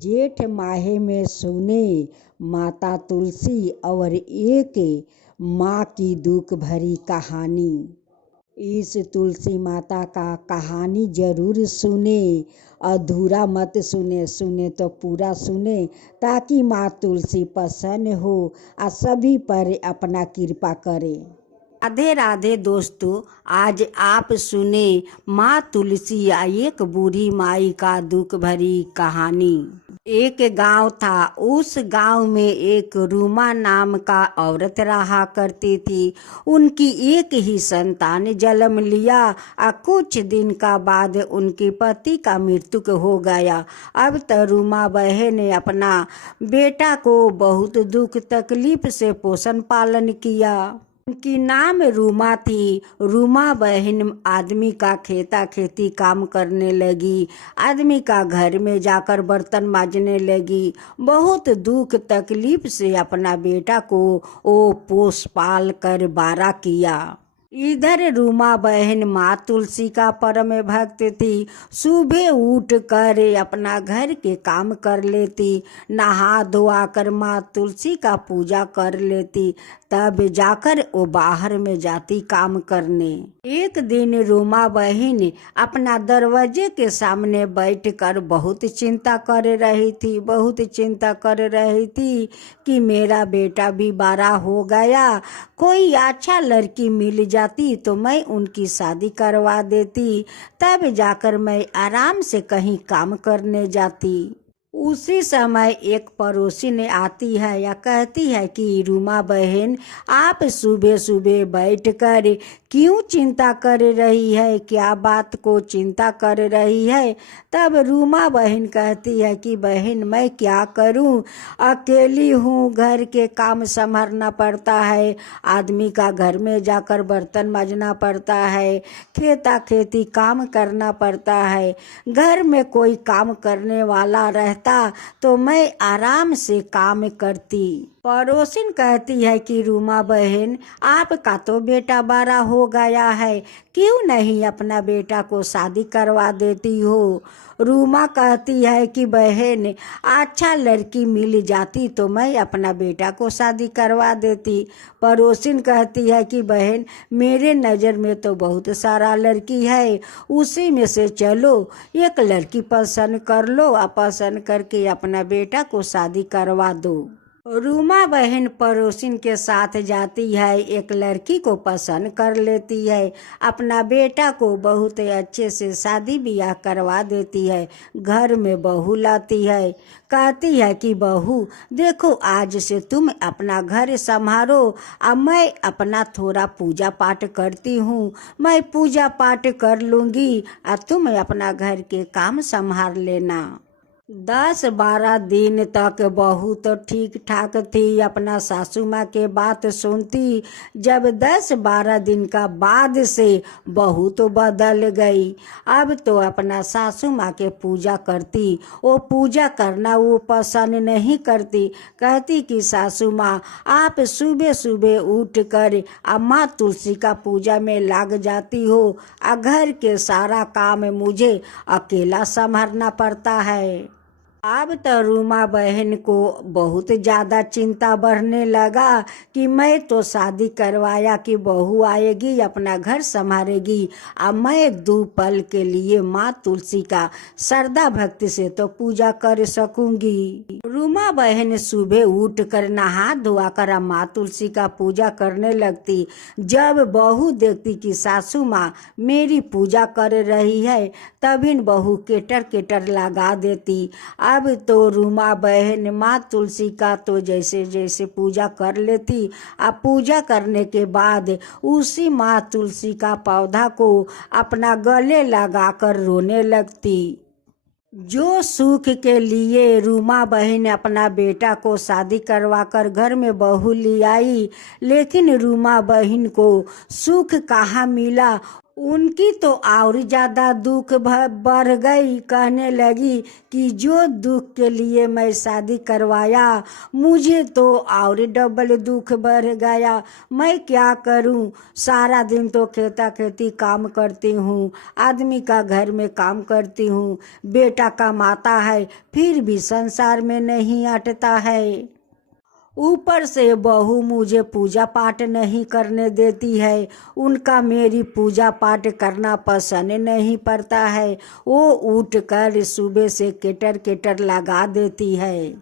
जेठ माहे में सुने माता तुलसी और एक माँ की दुख भरी कहानी। इस तुलसी माता का कहानी जरूर सुने, अधूरा मत सुने, सुने तो पूरा सुने, ताकि माँ तुलसी प्रसन्न हो और सभी पर अपना कृपा करे। राधे राधे दोस्तों, आज आप सुने माँ तुलसी या एक बूढ़ी माई का दुख भरी कहानी। एक गांव था, उस गांव में एक रूमा नाम का औरत रहा करती थी। उनकी एक ही संतान जन्म लिया और कुछ दिन का बाद उनके पति का मृत्यु हो गया। अब तो रूमा बहन ने अपना बेटा को बहुत दुख तकलीफ से पोषण पालन किया। उनकी नाम रूमा थी। रूमा बहन आदमी का खेता खेती काम करने लगी, आदमी का घर में जाकर बर्तन मांजने लगी। बहुत दुख तकलीफ से अपना बेटा को वो पोस पाल कर बड़ा किया। इधर रूमा बहन माँ तुलसी का परम भक्त थी। सुबह उठ कर अपना घर के काम कर लेती, नहा धोआ कर माँ तुलसी का पूजा कर लेती, तब जाकर वो बाहर में जाती काम करने। एक दिन रूमा बहन अपना दरवाजे के सामने बैठकर बहुत चिंता कर रही थी, बहुत चिंता कर रही थी कि मेरा बेटा भी बड़ा हो गया, कोई अच्छा लड़की मिल जाती तो मैं उनकी शादी करवा देती, तब जाकर मैं आराम से कहीं काम करने जाती। उसी समय एक पड़ोसी ने आती है या कहती है कि रूमा बहन, आप सुबह सुबह बैठकर क्यों चिंता कर रही है, क्या बात को चिंता कर रही है। तब रूमा बहन कहती है कि बहन मैं क्या करूं, अकेली हूं, घर के काम संभालना पड़ता है, आदमी का घर में जाकर बर्तन मांजना पड़ता है, खेता खेती काम करना पड़ता है, घर में कोई काम करने वाला रहता तो मैं आराम से काम करती। पड़ोसिन कहती है कि रूमा बहन, आपका तो बेटा बड़ा हो गया है, क्यों नहीं अपना बेटा को शादी करवा देती हो। रूमा कहती है कि बहन, अच्छा लड़की मिल जाती तो मैं अपना बेटा को शादी करवा देती। पड़ोसिन कहती है कि बहन, मेरे नज़र में तो बहुत सारा लड़की है, उसी में से चलो एक लड़की पसंद कर लो और पसंद करके अपना बेटा को शादी करवा दो। रूमा बहन पड़ोसिन के साथ जाती है, एक लड़की को पसंद कर लेती है, अपना बेटा को बहुत अच्छे से शादी ब्याह करवा देती है, घर में बहू लाती है। कहती है कि बहू देखो, आज से तुम अपना घर संभालो और मैं अपना थोड़ा पूजा पाठ करती हूँ, मैं पूजा पाठ कर लूँगी और तुम अपना घर के काम संभाल लेना। 10-12 दिन तक बहू तो ठीक ठाक थी, अपना सासू माँ के बात सुनती। जब 10-12 दिन का बाद से बहू तो बदल गई। अब तो अपना सासू माँ के पूजा करती, वो पूजा करना वो पसंद नहीं करती। कहती कि सासू माँ, आप सुबह सुबह उठ कर माँ तुलसी का पूजा में लग जाती हो, घर के सारा काम मुझे अकेला संभालना पड़ता है। अब तो रूमा बहन को बहुत ज़्यादा चिंता बढ़ने लगा कि मैं तो शादी करवाया कि बहू आएगी, अपना घर संभालेगी, अब मैं 2 पल के लिए माँ तुलसी का श्रद्धा भक्ति से तो पूजा कर सकूंगी। रूमा बहन सुबह उठ कर नहा धोआ कर माँ तुलसी का पूजा करने लगती। जब बहू देखती कि सासू माँ मेरी पूजा कर रही है, तभी बहू केटर केटर लगा देती। अब तो रूमा बहन माँ तुलसी का तो जैसे जैसे पूजा कर लेती, अब पूजा करने के बाद उसी माँ तुलसी का पौधा को अपना गले लगाकर रोने लगती। जो सुख के लिए रूमा बहन अपना बेटा को शादी करवाकर घर में बहू ले आई, लेकिन रूमा बहन को सुख कहाँ मिला। उनकी तो और ज्यादा दुख बढ़ गई। कहने लगी कि जो दुख के लिए मैं शादी करवाया, मुझे तो और डबल दुख बढ़ गया। मैं क्या करूं? सारा दिन तो खेता खेती काम करती हूँ, आदमी का घर में काम करती हूँ, बेटा कमाता है फिर भी संसार में नहीं अटता है। ऊपर से बहू मुझे पूजा पाठ नहीं करने देती है। उनका मेरी पूजा पाठ करना पसंद नहीं पड़ता है। वो उठकर सुबह से केटर केटर लगा देती है।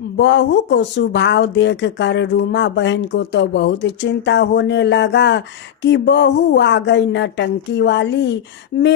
बहू को स्वभाव देखकर रूमा बहन को तो बहुत चिंता होने लगा कि बहू आ गई नटंकी वाली।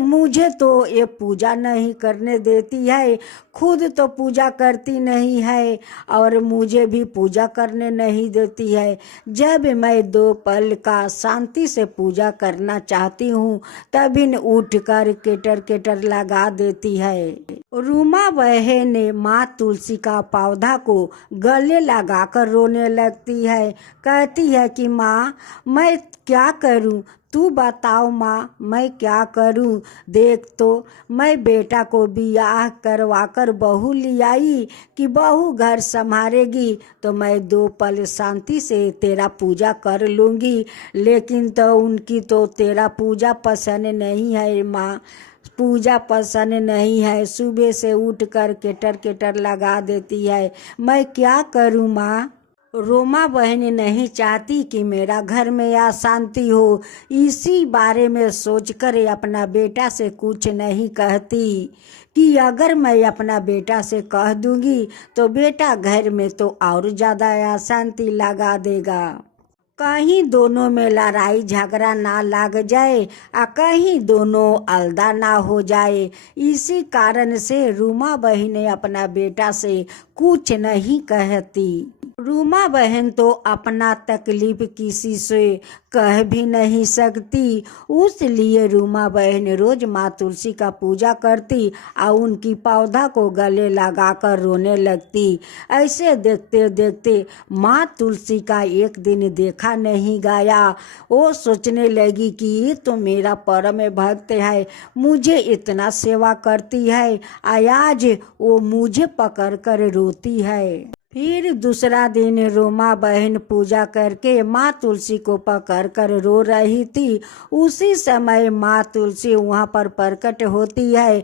मुझे तो ये पूजा नहीं करने देती है, खुद तो पूजा करती नहीं है और मुझे भी पूजा करने नहीं देती है। जब मैं 2 पल का शांति से पूजा करना चाहती हूँ तभी न उठकर केटर केटर लगा देती है। रूमा बहन ने माँ तुलसी का पौधा को गले लगाकर रोने लगती है। कहती है कि माँ मैं क्या करूं? तू बताओ माँ, मैं क्या करूं? देख तो मैं बेटा को बियाह करवाकर बहू लियाई कि बहू घर संभालेगी तो मैं 2 पल शांति से तेरा पूजा कर लूँगी, लेकिन तो उनकी तो तेरा पूजा पसंद नहीं है माँ, पूजा पसंद नहीं है। सुबह से उठकर केटर केटर लगा देती है। मैं क्या करूँ माँ? रोमा बहन नहीं चाहती कि मेरा घर में अशांति हो। इसी बारे में सोचकर अपना बेटा से कुछ नहीं कहती कि अगर मैं अपना बेटा से कह दूंगी तो बेटा घर में तो और ज़्यादा अशांति लगा देगा। कहीं दोनों में लड़ाई झगड़ा ना लग जाए और कहीं दोनों अलदा ना हो जाए। इसी कारण से रूमा बहन अपना बेटा से कुछ नहीं कहती। रूमा बहन तो अपना तकलीफ किसी से कह भी नहीं सकती, उसलिए रूमा बहन रोज माँ तुलसी का पूजा करती और उनकी पौधा को गले लगाकर रोने लगती। ऐसे देखते देखते माँ तुलसी का एक दिन देखा नहीं गया। वो सोचने लगी कि ये तो मेरा परम भक्त है, मुझे इतना सेवा करती है, आज वो मुझे पकड़ कर रोती है। फिर दूसरा दिन रोमा बहन पूजा करके माँ तुलसी को पकड़ कर रो रही थी। उसी समय माँ तुलसी वहाँ पर प्रकट होती है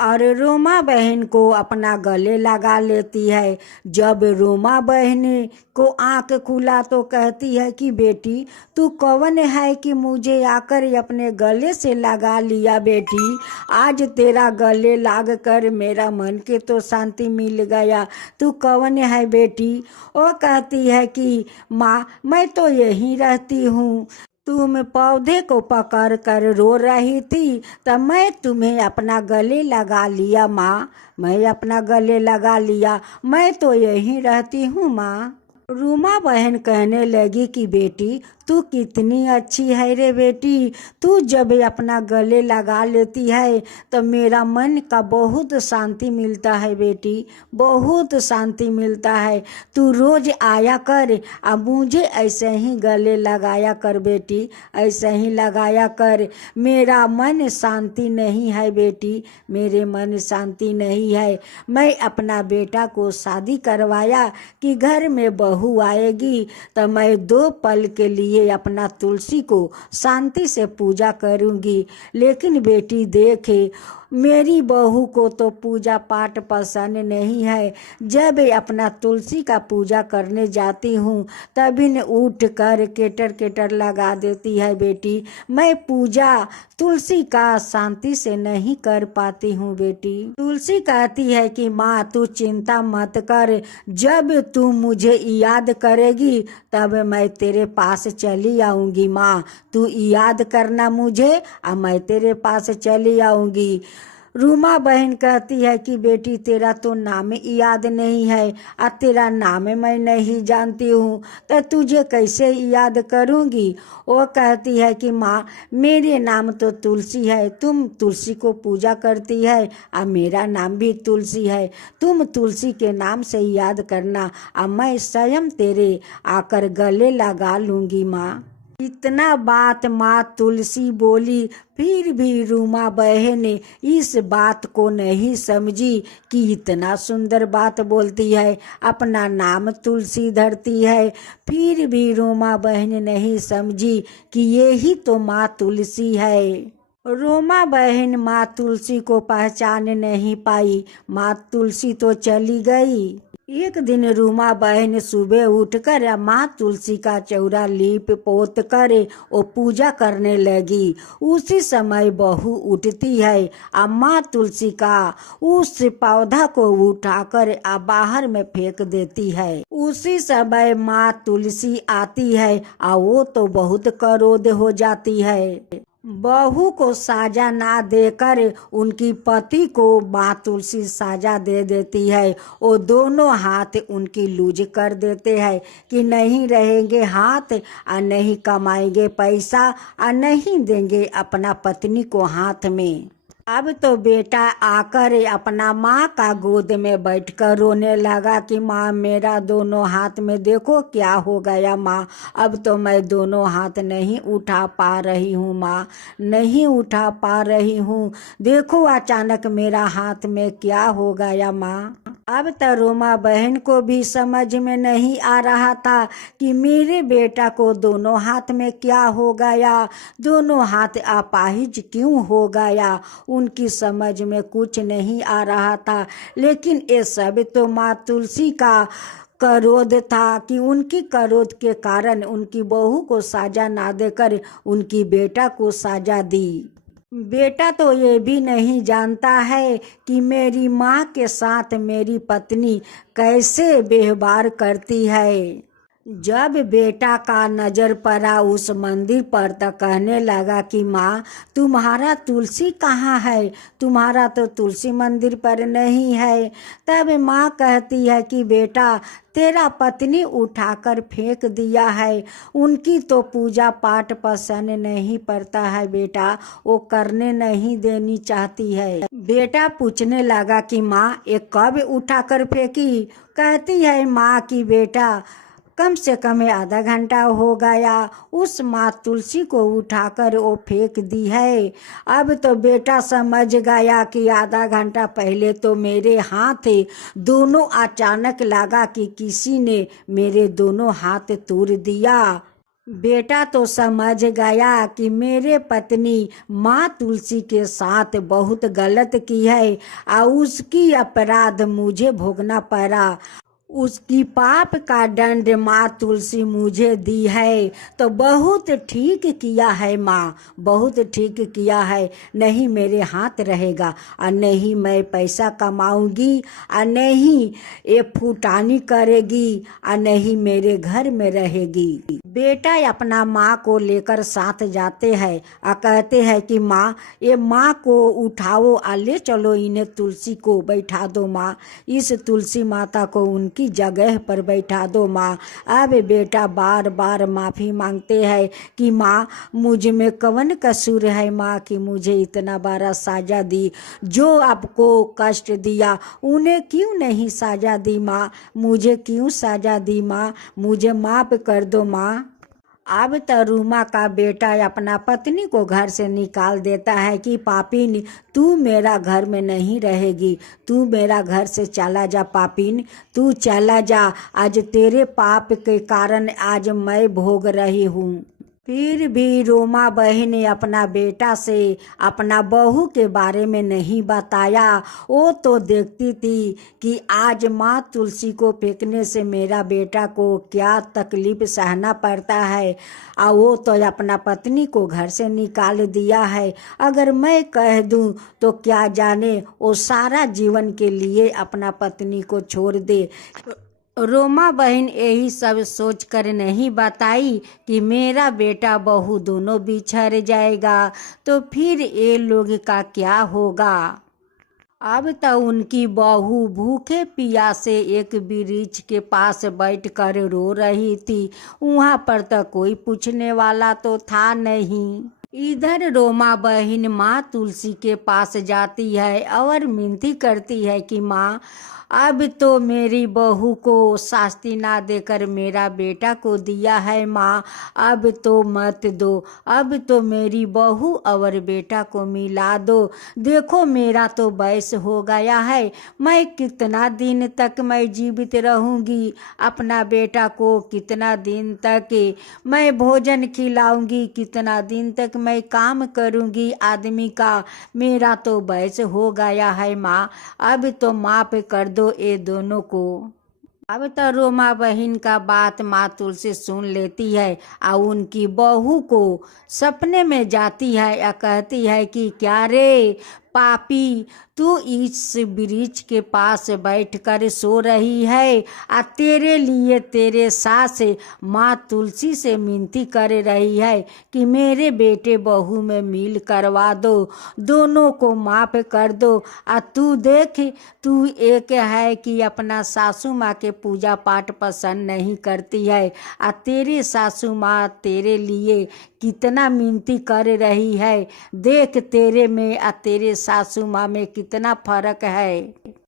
और रोमा बहन को अपना गले लगा लेती है। जब रोमा बहन को आंख खुला तो कहती है कि बेटी तू कौन है कि मुझे आकर अपने गले से लगा लिया? बेटी आज तेरा गले लाग कर मेरा मन के तो शांति मिल गया। तू कौन है बेटी? वो कहती है कि माँ मैं तो यहीं रहती हूँ, तुम पौधे को पकड़ कर रो रही थी तब मैं तुम्हें अपना गले लगा लिया माँ, मैं अपना गले लगा लिया, मैं तो यहीं रहती हूँ माँ। रूमा बहन कहने लगी कि बेटी तू कितनी अच्छी है रे बेटी, तू जब अपना गले लगा लेती है तो मेरा मन का बहुत शांति मिलता है बेटी, बहुत शांति मिलता है। तू रोज आया कर अब मुझे ऐसे ही गले लगाया कर बेटी, ऐसे ही लगाया कर। मेरा मन शांति नहीं है बेटी, मेरे मन शांति नहीं है। मैं अपना बेटा को शादी करवाया कि घर में बहू आएगी तो मैं 2 पल के लिए अपना तुलसी को शांति से पूजा करूंगी, लेकिन बेटी देखे मेरी बहू को तो पूजा पाठ पसंद नहीं है। जब अपना तुलसी का पूजा करने जाती हूँ तभी न उठ कर केटर केटर लगा देती है। बेटी मैं पूजा तुलसी का शांति से नहीं कर पाती हूँ बेटी। तुलसी कहती है कि माँ तू चिंता मत कर, जब तू मुझे याद करेगी तब मैं तेरे पास चली आऊँगी माँ, तू याद करना मुझे और मैं तेरे पास चली आऊँगी। रूमा बहन कहती है कि बेटी तेरा तो नाम याद नहीं है और तेरा नाम मैं नहीं जानती हूँ तो तुझे कैसे याद करूँगी? वो कहती है कि माँ मेरे नाम तो तुलसी है, तुम तुलसी को पूजा करती है और मेरा नाम भी तुलसी है, तुम तुलसी के नाम से याद करना और मैं स्वयं तेरे आकर गले लगा लूँगी माँ। इतना बात माँ तुलसी बोली, फिर भी रूमा बहन इस बात को नहीं समझी कि इतना सुंदर बात बोलती है, अपना नाम तुलसी धरती है। फिर भी रूमा बहन नहीं समझी कि ये ही तो माँ तुलसी है। रोमा बहन माँ तुलसी को पहचान नहीं पाई। माँ तुलसी तो चली गई। एक दिन रूमा बहन सुबह उठकर माँ तुलसी का चौरा लीप पोत कर वो पूजा करने लगी। उसी समय बहू उठती है और माँ तुलसी का उस पौधा को उठाकर बाहर में फेंक देती है। उसी समय माँ तुलसी आती है और वो तो बहुत क्रोध हो जाती है। बहू को साजा ना देकर उनकी पति को माँ तुलसी साजा दे देती है। वो दोनों हाथ उनकी लूज कर देते हैं कि नहीं रहेंगे हाथ और नहीं कमाएंगे पैसा और नहीं देंगे अपना पत्नी को हाथ में। अब तो बेटा आकर अपना माँ का गोद में बैठकर रोने लगा कि माँ मेरा दोनों हाथ में देखो क्या हो गया माँ, अब तो मैं दोनों हाथ नहीं उठा पा रही हूँ माँ, नहीं उठा पा रही हूँ, देखो अचानक मेरा हाथ में क्या हो गया माँ। अब तो रोमा बहन को भी समझ में नहीं आ रहा था कि मेरे बेटा को दोनों हाथ में क्या हो गया, दोनों हाथ अपाहिज क्यों हो गया। उनकी समझ में कुछ नहीं आ रहा था। लेकिन ये सब तो माँ तुलसी का क्रोध था कि उनकी क्रोध के कारण उनकी बहू को साजा ना देकर उनकी बेटा को साजा दी। बेटा तो ये भी नहीं जानता है कि मेरी माँ के साथ मेरी पत्नी कैसे व्यवहार करती है। जब बेटा का नजर पड़ा उस मंदिर पर तो कहने लगा कि माँ तुम्हारा तुलसी कहाँ है, तुम्हारा तो तुलसी मंदिर पर नहीं है। तब माँ कहती है कि बेटा तेरा पत्नी उठाकर फेंक दिया है, उनकी तो पूजा पाठ पसंद नहीं पड़ता है बेटा, वो करने नहीं देनी चाहती है। बेटा पूछने लगा कि माँ ये कब उठाकर फेंकी। कहती है माँ कि बेटा कम से कम आधा घंटा हो गया, उस माँ तुलसी को उठाकर वो फेंक दी है। अब तो बेटा समझ गया कि आधा घंटा पहले तो मेरे हाथ दोनों अचानक लगा कि किसी ने मेरे दोनों हाथ तोड़ दिया। बेटा तो समझ गया कि मेरे पत्नी माँ तुलसी के साथ बहुत गलत की है और उसकी अपराध मुझे भोगना पड़ा, उसकी पाप का दंड माँ तुलसी मुझे दी है। तो बहुत ठीक किया है माँ, बहुत ठीक किया है, नहीं मेरे हाथ रहेगा और नहीं मैं पैसा कमाऊंगी और नहीं ये फूटानी करेगी और नहीं मेरे घर में रहेगी। बेटा अपना माँ को लेकर साथ जाते हैं और कहते हैं कि माँ ये माँ को उठाओ और ले चलो, इन्हें तुलसी को बैठा दो माँ, इस तुलसी माता को उनकी जगह पर बैठा दो माँ। अब बेटा बार बार माफ़ी मांगते हैं कि माँ मुझ में कौन कसूर है माँ कि मुझे इतना बड़ा साजा दी, जो आपको कष्ट दिया उन्हें क्यों नहीं साजा दी माँ, मुझे क्यों साजा दी माँ, मुझे माफ़ कर दो माँ। अब तो रूमा का बेटा अपना पत्नी को घर से निकाल देता है कि पापिन तू मेरा घर में नहीं रहेगी, तू मेरा घर से चला जा पापिन, तू चला जा, आज तेरे पाप के कारण आज मैं भोग रही हूँ। फिर भी रोमा बहन ने अपना बेटा से अपना बहू के बारे में नहीं बताया। वो तो देखती थी कि आज माँ तुलसी को फेंकने से मेरा बेटा को क्या तकलीफ सहना पड़ता है और वो तो अपना पत्नी को घर से निकाल दिया है। अगर मैं कह दूं तो क्या जाने वो सारा जीवन के लिए अपना पत्नी को छोड़ दे। रोमा बहन यही सब सोच कर नहीं बताई कि मेरा बेटा बहू दोनों बिछड़ जाएगा तो फिर ये लोग का क्या होगा। अब तो उनकी बहू भूखे प्यासे एक वृक्ष के पास बैठकर रो रही थी। वहाँ पर तो कोई पूछने वाला तो था नहीं। इधर रोमा बहन माँ तुलसी के पास जाती है और विनती करती है कि माँ अब तो मेरी बहू को शास्ति ना देकर मेरा बेटा को दिया है माँ, अब तो मत दो, अब तो मेरी बहू और बेटा को मिला दो। देखो मेरा तो वयस हो गया है, मैं कितना दिन तक मैं जीवित रहूंगी, अपना बेटा को कितना दिन तक मैं भोजन खिलाऊंगी, कितना दिन तक मैं काम करूंगी आदमी का, मेरा तो वयस हो गया है माँ, अब तो माफ कर दो ये दोनों को। अब तो रोमा बहन का बात माँ तुलसी सुन लेती है और उनकी बहू को सपने में जाती है या कहती है कि क्या रे पापी, तू इस वृक्ष के पास बैठकर सो रही है, आ तेरे लिए तेरे सास माँ तुलसी से विनती कर रही है कि मेरे बेटे बहू में मिल करवा दो, दोनों को माफ कर दो। आ तू देख, तू एक है कि अपना सासू माँ के पूजा पाठ पसंद नहीं करती है, आ तेरे सासू माँ तेरे लिए कितना मिनती कर रही है, देख तेरे में और तेरे सासू माँ में कितना फर्क है।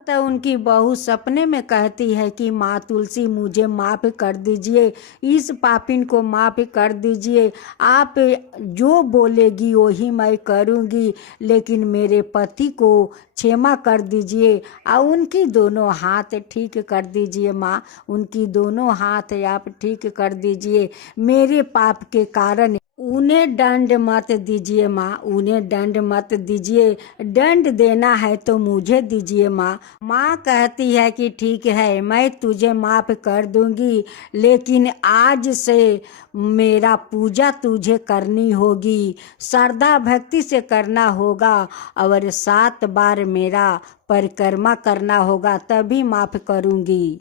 तो उनकी बहू सपने में कहती है कि माँ तुलसी मुझे माफ़ कर दीजिए, इस पापिन को माफ़ कर दीजिए, आप जो बोलेगी वही मैं करूँगी, लेकिन मेरे पति को क्षमा कर दीजिए और उनकी दोनों हाथ ठीक कर दीजिए माँ, उनकी दोनों हाथ आप ठीक कर दीजिए, मेरे पाप के कारण उन्हें दंड मत दीजिए माँ, उन्हें दंड मत दीजिए, दंड देना है तो मुझे दीजिए माँ। माँ कहती है कि ठीक है मैं तुझे माफ कर दूंगी, लेकिन आज से मेरा पूजा तुझे करनी होगी, श्रद्धा भक्ति से करना होगा और 7 बार मेरा परिक्रमा करना होगा, तभी माफ करूंगी।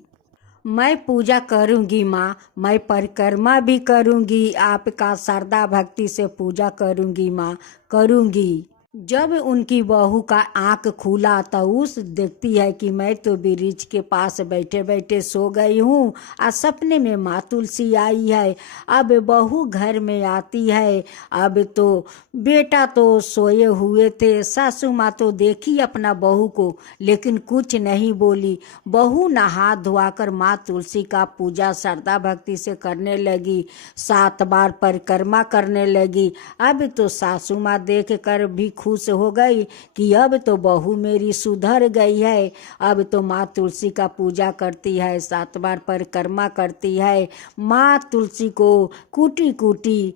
मैं पूजा करूंगी माँ, मैं परिक्रमा भी करूंगी, आपका श्रद्धा भक्ति से पूजा करूंगी माँ, करूंगी। जब उनकी बहू का आंख खुला तो उस देखती है कि मैं तो वृक्ष के पास बैठे बैठे सो गई हूँ और सपने में माँ तुलसी आई है। अब बहू घर में आती है, अब तो बेटा तो सोए हुए थे, सासू माँ तो देखी अपना बहू को लेकिन कुछ नहीं बोली। बहू नहा धोआकर माँ तुलसी का पूजा श्रद्धा भक्ति से करने लगी, 7 बार परिक्रमा करने लगी। अब तो सासू माँ देख कर भी खुश हो गई कि अब तो बहू मेरी सुधर गई है। अब तो माँ तुलसी का पूजा करती है, 7 बार परिक्रमा करती है, माँ तुलसी को कूटी कूटी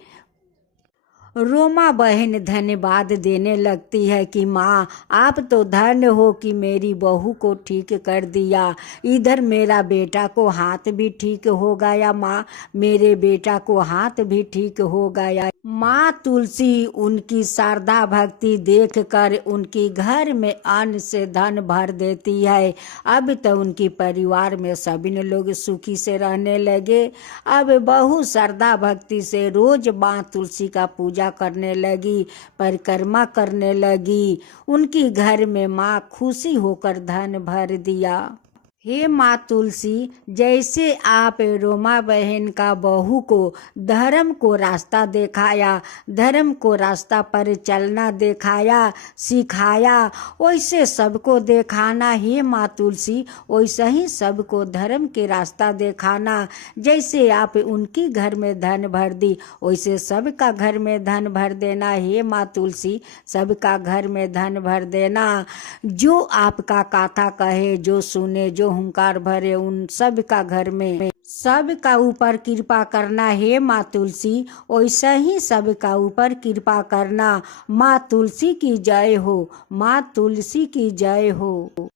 रोमा बहन धन्यवाद देने लगती है कि माँ आप तो धन्य हो कि मेरी बहू को ठीक कर दिया, इधर मेरा बेटा को हाथ भी ठीक हो गया माँ, मेरे बेटा को हाथ भी ठीक हो गया। माँ तुलसी उनकी श्रद्धा भक्ति देखकर उनकी घर में अन्न से धन भर देती है। अब तो उनकी परिवार में सभी लोग सुखी से रहने लगे। अब बहू श्रद्धा भक्ति से रोज माँ तुलसी का पूजा करने लगी, परिक्रमा करने लगी, उनकी घर में माँ खुशी होकर धन भर दिया। हे माँ तुलसी, जैसे आप रोमा बहन का बहू को धर्म को रास्ता दिखाया, धर्म को रास्ता पर चलना दिखाया, सिखाया, वैसे सबको दिखाना। हे माँ तुलसी, वैसे ही सबको धर्म के रास्ता दिखाना। जैसे आप उनकी घर में धन भर दी, वैसे सबका घर में धन भर देना। हे माँ तुलसी, सबका घर में धन भर देना। जो आपका कथा कहे, जो सुने, जो हुंकार भरे, उन सब का घर में सब का ऊपर कृपा करना। हे माँ तुलसी, वैसा ही सब का ऊपर कृपा करना। माँ तुलसी की जय हो, माँ तुलसी की जय हो।